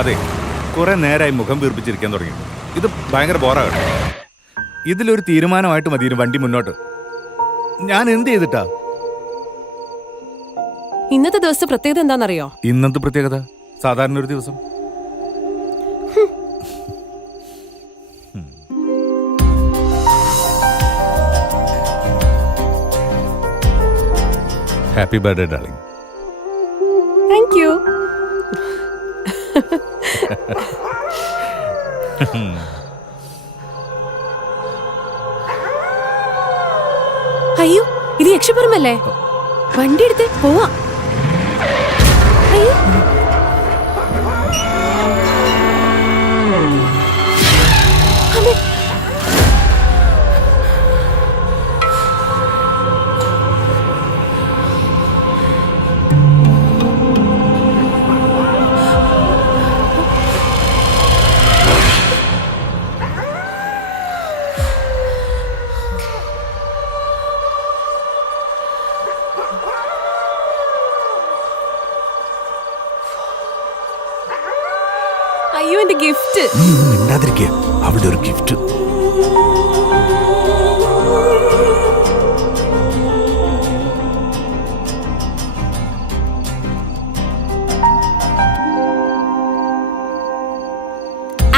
അതെ, കുറെ നേരമായി മുഖം വീർപ്പിച്ചിരിക്കാൻ തുടങ്ങി. ഇത് ഭയങ്കര ബോറാകട്ടെ. ഇതിലൊരു തീരുമാനമായിട്ട് മതി വണ്ടി മുന്നോട്ട്. ഞാൻ എന്ത് ചെയ്തിട്ടാ? ഇന്നത്തെ ദിവസത്തെ പ്രത്യേകത എന്താണെന്നറിയോ? ഇന്നത്തെ പ്രത്യേകത സാധാരണ ഒരു ദിവസം. Happy birthday darling. Thank you. അയ്യോ, ഇത് യക്ഷപുരമല്ലേ? വണ്ടി എടുത്ത് പോവാ. അയ്യോ, അമ്മേ. അയ്യോ, എന്റെ ഗിഫ്റ്റ്. മിണ്ടാതിരിക്കുക, അവിടെ ഒരു gift.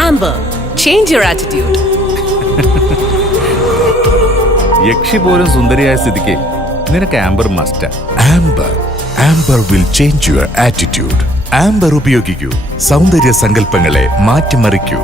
Amber, change your attitude. യക്ഷി പോലും സുന്ദരിയായ സ്ഥിതിക്ക് നിനക്ക് ആംബർ മസ്റ്റാ. Amber will change your attitude. Amber ഉപയോഗിക്കൂ, സൗന്ദര്യ സങ്കല്പങ്ങളെ മാറ്റിമറിക്കൂ.